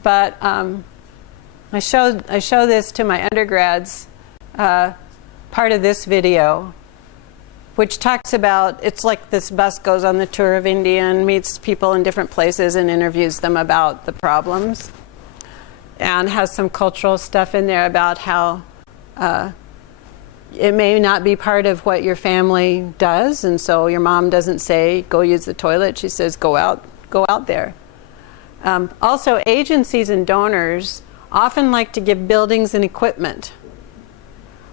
But I show this to my undergrads, part of this video, which talks about, it's like this bus goes on the tour of India and meets people in different places and interviews them about the problems, and has some cultural stuff in there about how it may not be part of what your family does, and so your mom doesn't say, go use the toilet. She says, go out there. Also, agencies and donors often like to give buildings and equipment,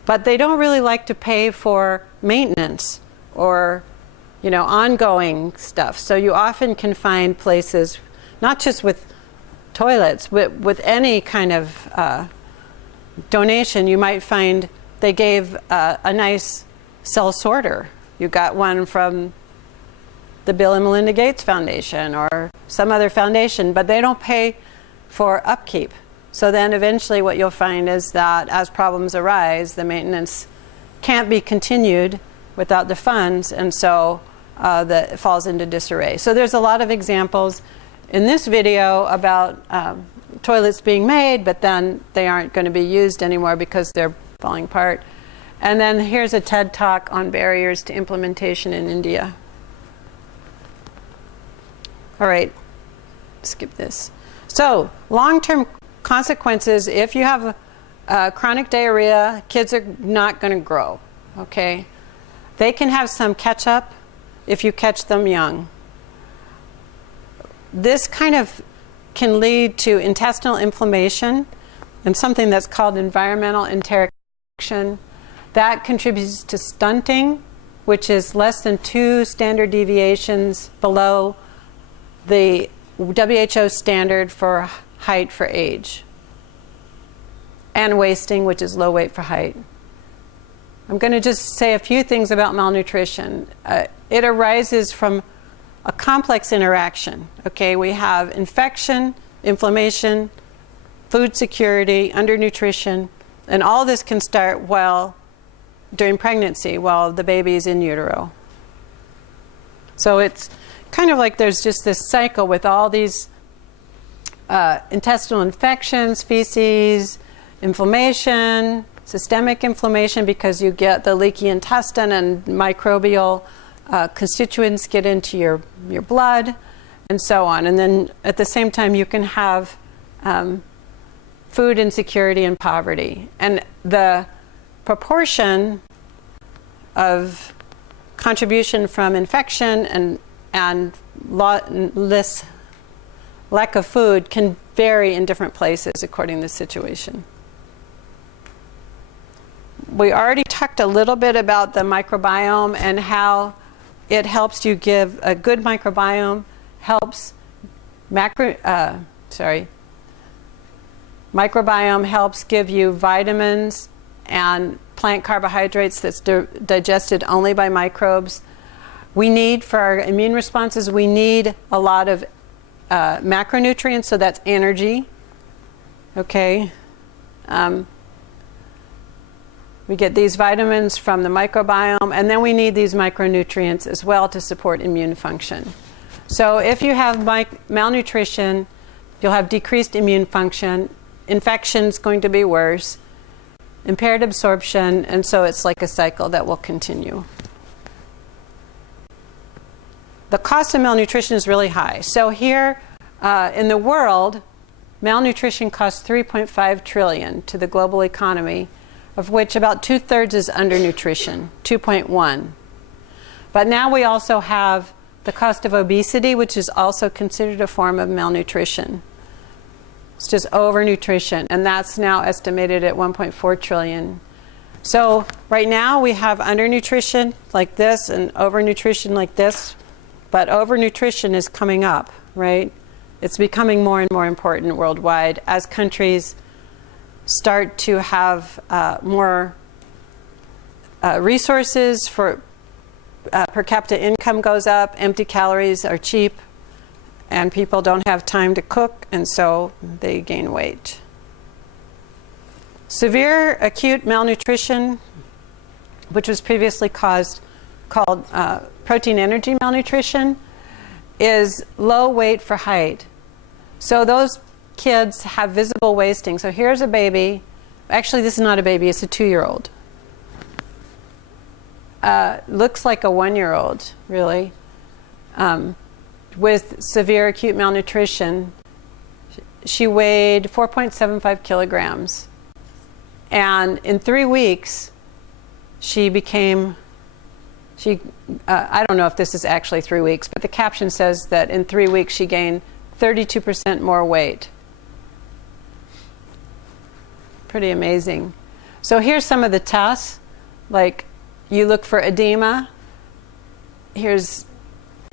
but they don't really like to pay for maintenance or, ongoing stuff. So you often can find places, not just with toilets, but with any kind of donation. You might find they gave a nice cell sorter. You got one from the Bill and Melinda Gates Foundation or some other foundation, but they don't pay for upkeep. So then eventually what you'll find is that as problems arise, the maintenance can't be continued without the funds, and so it falls into disarray. So there's a lot of examples in this video about toilets being made, but then they aren't going to be used anymore because they're falling apart. And then here's a TED Talk on barriers to implementation in India. All right, skip this. So long-term consequences, if you have chronic diarrhea, kids are not going to grow, okay? They can have some catch-up if you catch them young. This kind of can lead to intestinal inflammation and something that's called environmental interaction. That contributes to stunting, which is less than 2 standard deviations below the WHO standard for height for age, and wasting, which is low weight for height. I'm going to just say a few things about malnutrition. It arises from a complex interaction. Okay, we have infection, inflammation, food security, undernutrition, and all this can start during pregnancy while the baby is in utero. So it's kind of like there's just this cycle with all these intestinal infections, feces, inflammation, systemic inflammation because you get the leaky intestine and microbial constituents get into your blood, and so on. And then at the same time you can have food insecurity and poverty. And the proportion of contribution from infection and lack of food can vary in different places according to the situation. We already talked a little bit about the microbiome and how it helps you give a good microbiome, helps microbiome helps give you vitamins and plant carbohydrates that's digested only by microbes. We need, for our immune responses, we need a lot of macronutrients, so that's energy. Okay. We get these vitamins from the microbiome, and then we need these micronutrients as well to support immune function. So if you have malnutrition, you'll have decreased immune function, infection's going to be worse, impaired absorption, and so it's like a cycle that will continue. The cost of malnutrition is really high. So here in the world, malnutrition costs $3.5 trillion to the global economy, of which about 2/3 is undernutrition, 2.1. But now we also have the cost of obesity, which is also considered a form of malnutrition. It's just overnutrition, and that's now estimated at 1.4 trillion. So right now we have undernutrition like this and overnutrition like this, but overnutrition is coming up, right? It's becoming more and more important worldwide as countries start to have more resources for per capita income goes up, empty calories are cheap, and people don't have time to cook, and so they gain weight. Severe acute malnutrition, which was previously called protein energy malnutrition, is low weight for height. So those kids have visible wasting. So here's a baby. Actually, this is not a baby, it's a 2-year-old. Looks like a 1-year-old, really, with severe acute malnutrition. She weighed 4.75 kilograms. And in 3 weeks, she became, I don't know if this is actually 3 weeks, but the caption says that in 3 weeks she gained 32% more weight. Pretty amazing. So here's some of the tests. Like, you look for edema. Here's,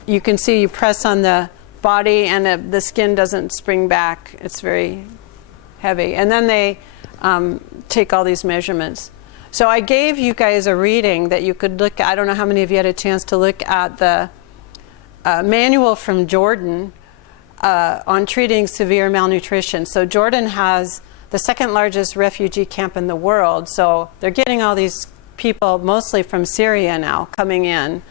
you can see you press on the body and the skin doesn't spring back. It's very heavy. And then they take all these measurements. So I gave you guys a reading that you could look at. I don't know how many of you had a chance to look at the manual from Jordan on treating severe malnutrition. So Jordan has the second largest refugee camp in the world. So they're getting all these people, mostly from Syria now, coming in.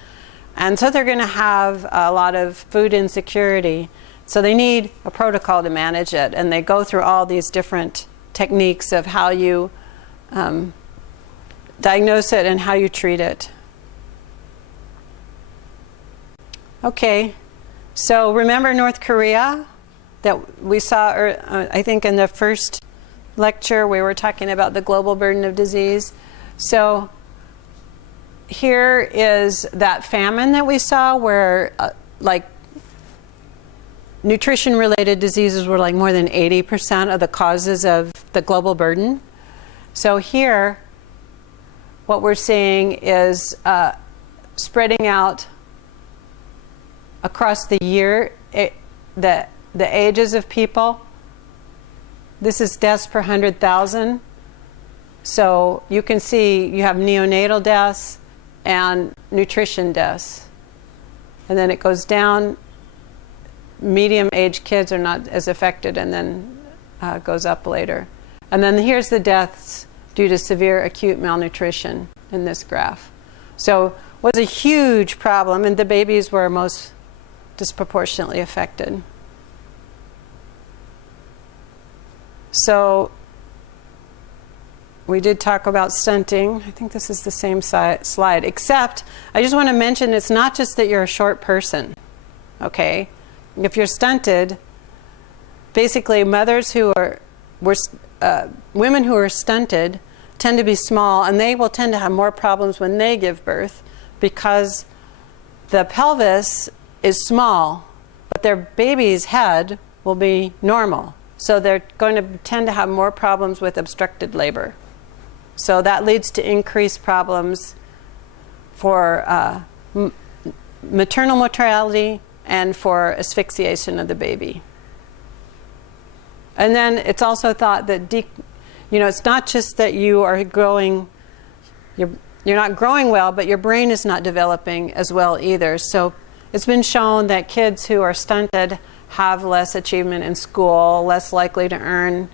And so they're going to have a lot of food insecurity. So they need a protocol to manage it. And they go through all these different techniques of how you diagnose it and how you treat it. Okay, so remember North Korea that we saw, I think in the first lecture we were talking about the global burden of disease. So here is that famine that we saw where like nutrition-related diseases were like more than 80% of the causes of the global burden. So here, what we're seeing is spreading out across the year, the ages of people. This is deaths per 100,000. So you can see you have neonatal deaths and nutrition deaths. And then it goes down. Medium-aged kids are not as affected, and then goes up later. And then here's the deaths due to severe acute malnutrition in this graph. So it was a huge problem, and the babies were most disproportionately affected. So we did talk about stunting. I think this is the same slide, except I just want to mention it's not just that you're a short person, okay? If you're stunted, basically mothers who are, women who are stunted tend to be small, and they will tend to have more problems when they give birth because the pelvis is small, but their baby's head will be normal. So they're going to tend to have more problems with obstructed labor. So that leads to increased problems for maternal mortality and for asphyxiation of the baby. And then it's also thought that, it's not just that you are growing, you're not growing well, but your brain is not developing as well either. So it's been shown that kids who are stunted have less achievement in school, less likely to earn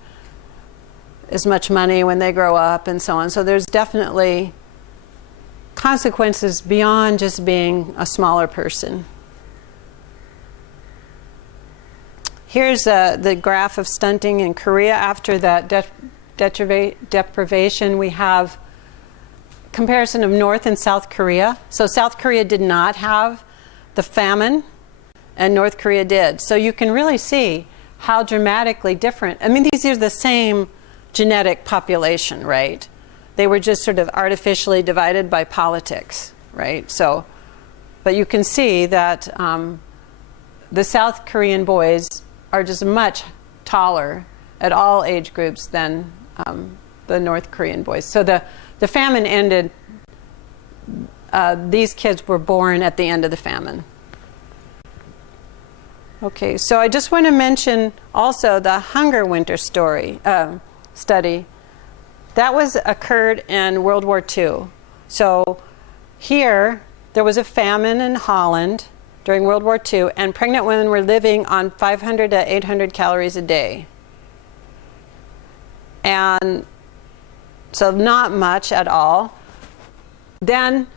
as much money when they grow up, and so on. So there's definitely consequences beyond just being a smaller person. Here's the graph of stunting in Korea after that deprivation. We have comparison of North and South Korea. So South Korea did not have the famine, and North Korea did. So you can really see how dramatically different. I mean, these are the same genetic population, right? They were just sort of artificially divided by politics, right? So But you can see that the South Korean boys are just much taller at all age groups than the North Korean boys. So the famine ended, these kids were born at the end of the famine. Okay, so I just want to mention also the hunger winter study. That was occurred in World War II. So here, there was a famine in Holland during World War II, and pregnant women were living on 500 to 800 calories a day. And so not much at all. Then,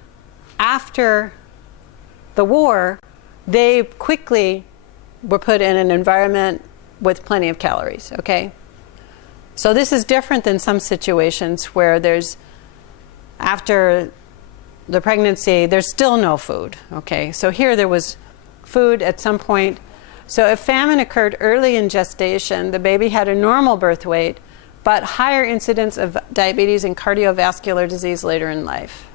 after the war, they quickly were put in an environment with plenty of calories, okay? So this is different than some situations where there's, after the pregnancy, there's still no food, okay? So here there was food at some point. So if famine occurred early in gestation, the baby had a normal birth weight, but higher incidence of diabetes and cardiovascular disease later in life.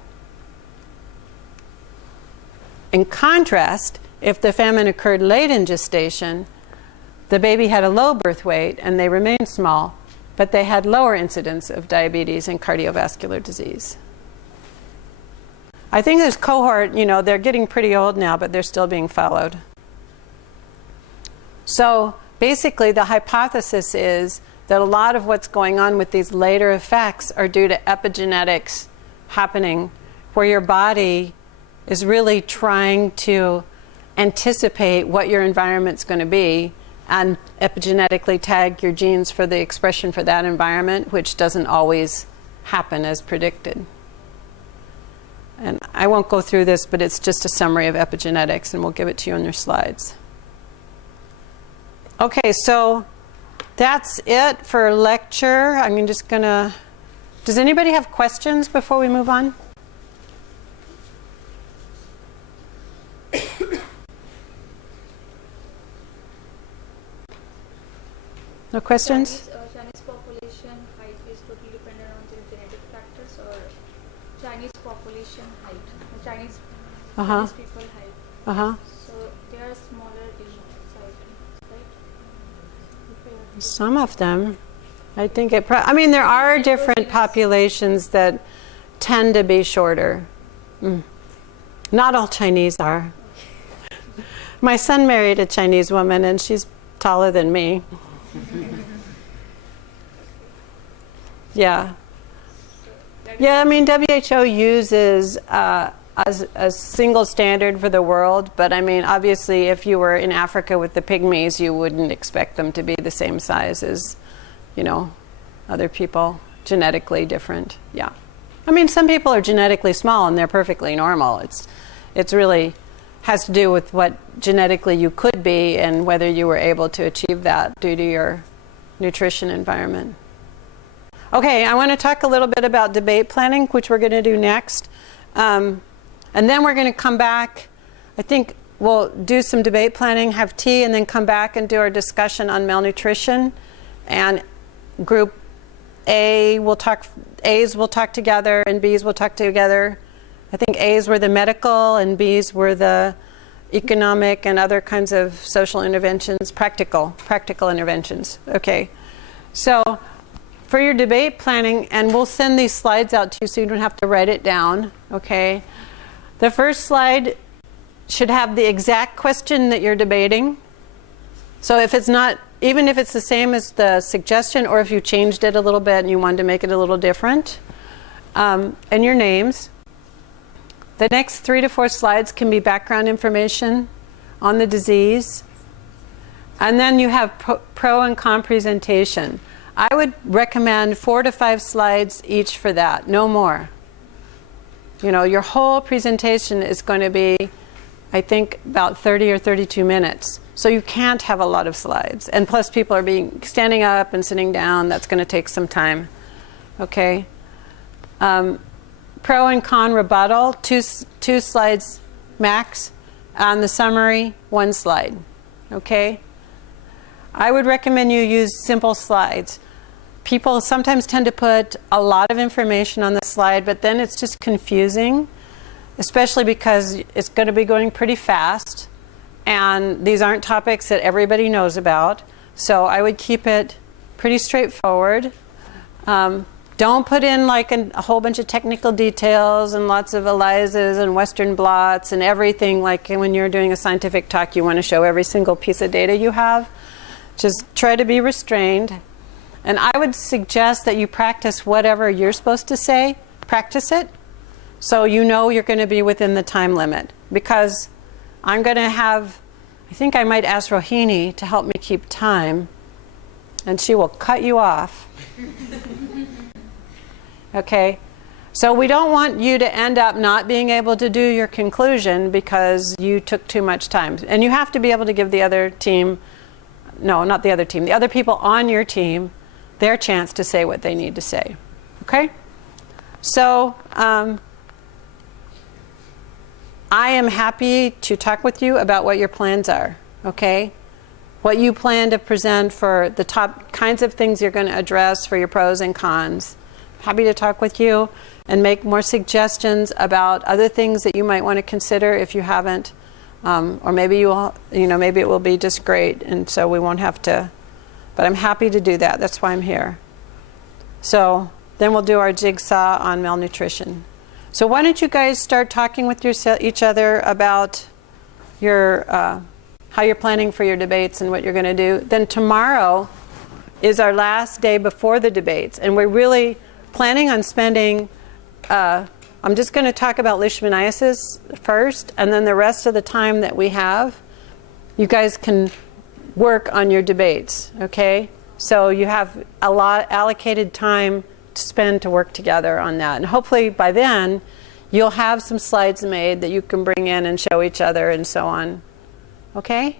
In contrast, if the famine occurred late in gestation, the baby had a low birth weight and they remained small, but they had lower incidence of diabetes and cardiovascular disease. I think this cohort, you know, they're getting pretty old now, but they're still being followed. So basically the hypothesis is that a lot of what's going on with these later effects are due to epigenetics happening, where your body is really trying to anticipate what your environment's going to be and epigenetically tag your genes for the expression for that environment, which doesn't always happen as predicted. And I won't go through this, but it's just a summary of epigenetics, and we'll give it to you on your slides. Okay, so that's it for lecture. I'm just going to... Does anybody have questions before we move on? No questions? Chinese population height is totally dependent on the genetic factors, or Chinese population height, Chinese people height. So they are smaller in size, right? Some of them. I think it... I mean, there are different populations that tend to be shorter. Not all Chinese are. My son married a Chinese woman, and she's taller than me. Yeah. Yeah, I mean, WHO uses as a single standard for the world, but I mean, obviously, if you were in Africa with the pygmies, you wouldn't expect them to be the same size as, you know, other people, genetically different. Yeah. I mean, some people are genetically small and they're perfectly normal. It's really has to do with what genetically you could be and whether you were able to achieve that due to your nutrition environment. Okay, I want to talk a little bit about debate planning, which we're going to do next. And then we're going to come back. I think we'll do some debate planning, have tea, and then come back and do our discussion on malnutrition. And group A will talk, A's will talk together and B's will talk together. I think A's were the medical and B's were the economic and other kinds of social interventions, practical interventions. Okay, so for your debate planning, and we'll send these slides out to you so you don't have to write it down, okay? The first slide should have the exact question that you're debating. So if it's not, even if it's the same as the suggestion, or if you changed it a little bit and you wanted to make it a little different, and your names. The next 3 to 4 slides can be background information on the disease. And then you have pro and con presentation. I would recommend 4 to 5 slides each for that, no more. You know, your whole presentation is going to be, I think, about 30 or 32 minutes. So you can't have a lot of slides. And plus people are standing up and sitting down. That's going to take some time. Okay? Pro and con rebuttal, 2 slides max. On the summary, 1 slide. Okay? I would recommend you use simple slides. People sometimes tend to put a lot of information on the slide, but then it's just confusing. especially because it's going to be going pretty fast, and these aren't topics that everybody knows about. So I would keep it pretty straightforward. Don't put in like a whole bunch of technical details and lots of ELISAs and Western blots and everything. Like when you're doing a scientific talk, you want to show every single piece of data you have. Just try to be restrained. And I would suggest that you practice whatever you're supposed to say. Practice it so you know you're going to be within the time limit. Because I'm going to have, I think I might ask Rohini to help me keep time, and she will cut you off. Okay? So we don't want you to end up not being able to do your conclusion because you took too much time. And you have to be able to give the other team, no, not the other team, the other people on your team, their chance to say what they need to say. Okay? So I am happy to talk with you about what your plans are. Okay? What you plan to present for the top kinds of things you're going to address for your pros and cons. Happy to talk with you and make more suggestions about other things that you might want to consider if you haven't. Or maybe maybe it will be just great, and so we won't have to. But I'm happy to do that. That's why I'm here. So then we'll do our jigsaw on malnutrition. So why don't you guys start talking with each other about your how you're planning for your debates and what you're going to do. Then tomorrow is our last day before the debates, and we're really planning on spending. I'm just going to talk about leishmaniasis first, and then the rest of the time that we have, you guys can work on your debates, okay? So you have a lot allocated time to spend to work together on that. And hopefully by then, you'll have some slides made that you can bring in and show each other and so on. Okay?